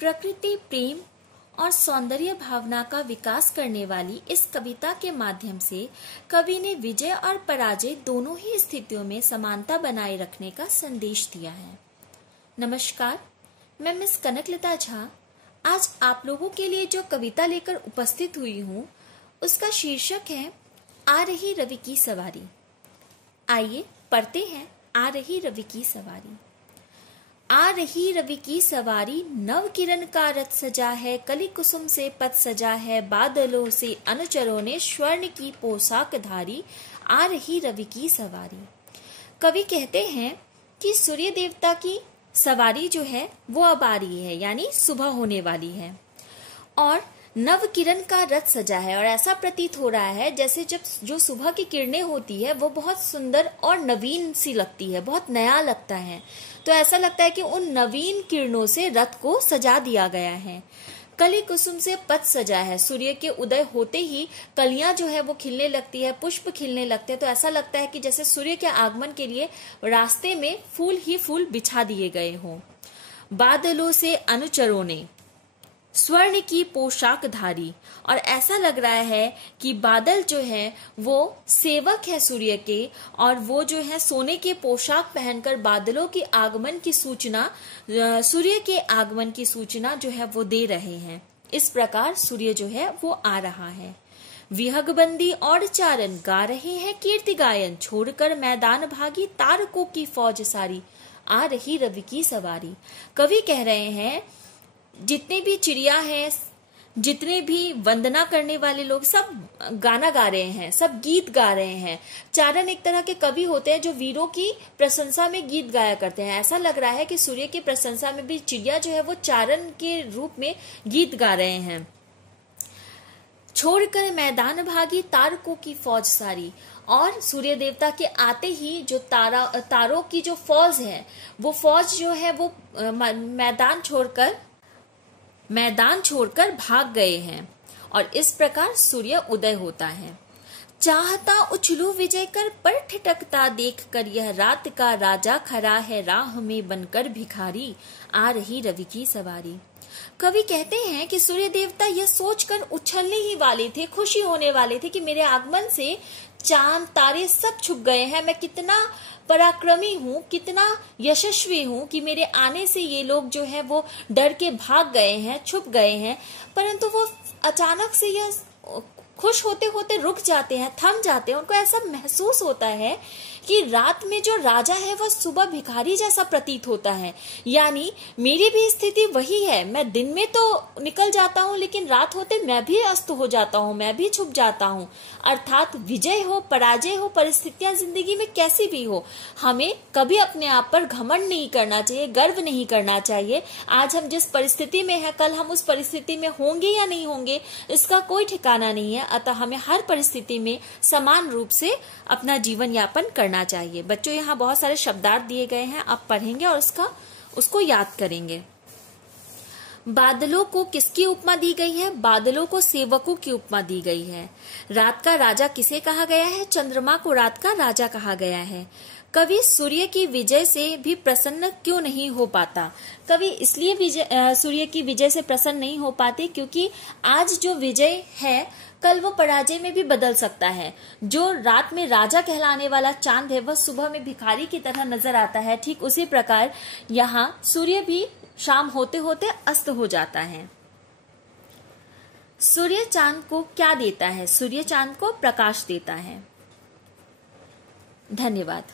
प्रकृति प्रेम और सौंदर्य भावना का विकास करने वाली इस कविता के माध्यम से कवि ने विजय और पराजय दोनों ही स्थितियों में समानता बनाए रखने का संदेश दिया है। नमस्कार, मैं मिस कनकलता झा आज आप लोगों के लिए जो कविता लेकर उपस्थित हुई हूँ उसका शीर्षक है आ रही रवि की सवारी। आइए पढ़ते हैं आ रही रवि की सवारी। आ रही रवि की सवारी, नव किरण का रथ सजा है, कली कुसुम से पथ सजा है, बादलों से अनुचरों ने स्वर्ण की पोशाक धारी, आ रही रवि की सवारी। कवि कहते हैं कि सूर्य देवता की सवारी जो है वो अब आ रही है, यानी सुबह होने वाली है और नव किरण का रथ सजा है। और ऐसा प्रतीत हो रहा है जैसे जब जो सुबह की किरणें होती है वो बहुत सुंदर और नवीन सी लगती है, बहुत नया लगता है। तो ऐसा लगता है कि उन नवीन किरणों से रथ को सजा दिया गया है। कली कुसुम से पथ सजा है, सूर्य के उदय होते ही कलियां जो है वो खिलने लगती है, पुष्प खिलने लगते हैं। तो ऐसा लगता है कि जैसे सूर्य के आगमन के लिए रास्ते में फूल ही फूल बिछा दिए गए हों। बादलों से अनुचरों ने स्वर्ण की पोशाक धारी, और ऐसा लग रहा है कि बादल जो है वो सेवक है सूर्य के, और वो जो है सोने के पोशाक पहनकर बादलों की आगमन की सूचना, सूर्य के आगमन की सूचना जो है वो दे रहे हैं। इस प्रकार सूर्य जो है वो आ रहा है। विहगबंदी और चारण गा रहे हैं कीर्ति गायन, छोड़कर मैदान भागी तारकों की फौज सारी, आ रही रवि की सवारी। कवि कह रहे हैं जितने भी चिड़िया हैं, जितने भी वंदना करने वाले लोग, सब गाना गा रहे हैं, सब गीत गा रहे हैं। चारण एक तरह के कवि होते हैं जो वीरों की प्रशंसा में गीत गाया करते हैं। ऐसा लग रहा है कि सूर्य की प्रशंसा में भी चिड़िया जो है वो चारण के रूप में गीत गा रहे हैं। छोड़कर मैदान भागी तारकों की फौज सारी, और सूर्य देवता के आते ही जो तारों की जो फौज है वो फौज जो है वो मैदान छोड़कर भाग गए हैं। और इस प्रकार सूर्य उदय होता है। चाहता उछलू विजय कर, पर ठिठकता देख कर यह रात का राजा खड़ा है, राह में बनकर भिखारी, आ रही रवि की सवारी। कवि कहते हैं कि सूर्य देवता यह सोचकर उछलने ही वाले थे, खुशी होने वाले थे कि मेरे आगमन से चांद तारे सब छुप गए हैं, मैं कितना पराक्रमी हूँ, कितना यशस्वी हूँ कि मेरे आने से ये लोग जो है वो डर के भाग गए हैं, छुप गए हैं। परंतु वो अचानक से यह खुश होते होते रुक जाते हैं, थम जाते हैं। उनको ऐसा महसूस होता है कि रात में जो राजा है वह सुबह भिखारी जैसा प्रतीत होता है। यानी मेरी भी स्थिति वही है, मैं दिन में तो निकल जाता हूँ लेकिन रात होते मैं भी अस्त हो जाता हूँ, मैं भी छुप जाता हूँ। अर्थात विजय हो पराजय हो, परिस्थितियां जिंदगी में कैसी भी हो, हमें कभी अपने आप पर घमंड नहीं करना चाहिए, गर्व नहीं करना चाहिए। आज हम जिस परिस्थिति में है, कल हम उस परिस्थिति में होंगे या नहीं होंगे इसका कोई ठिकाना नहीं है। अतः हमें हर परिस्थिति में समान रूप से अपना जीवन यापन करना चाहिए। बच्चों, यहाँ बहुत सारे शब्दार्थ दिए गए हैं, आप पढ़ेंगे और उसको याद करेंगे। बादलों को किसकी उपमा दी गई है? बादलों को सेवकों की उपमा दी गई है। रात का राजा किसे कहा गया है? चंद्रमा को रात का राजा कहा गया है। कवि सूर्य की विजय से भी प्रसन्न क्यों नहीं हो पाता? कवि इसलिए सूर्य की विजय से प्रसन्न नहीं हो पाते क्योंकि आज जो विजय है कल वो पराजय में भी बदल सकता है। जो रात में राजा कहलाने वाला चांद है वह सुबह में भिखारी की तरह नजर आता है। ठीक उसी प्रकार यहाँ सूर्य भी शाम होते होते अस्त हो जाता है। सूर्य चांद को क्या देता है? सूर्य चांद को प्रकाश देता है। धन्यवाद।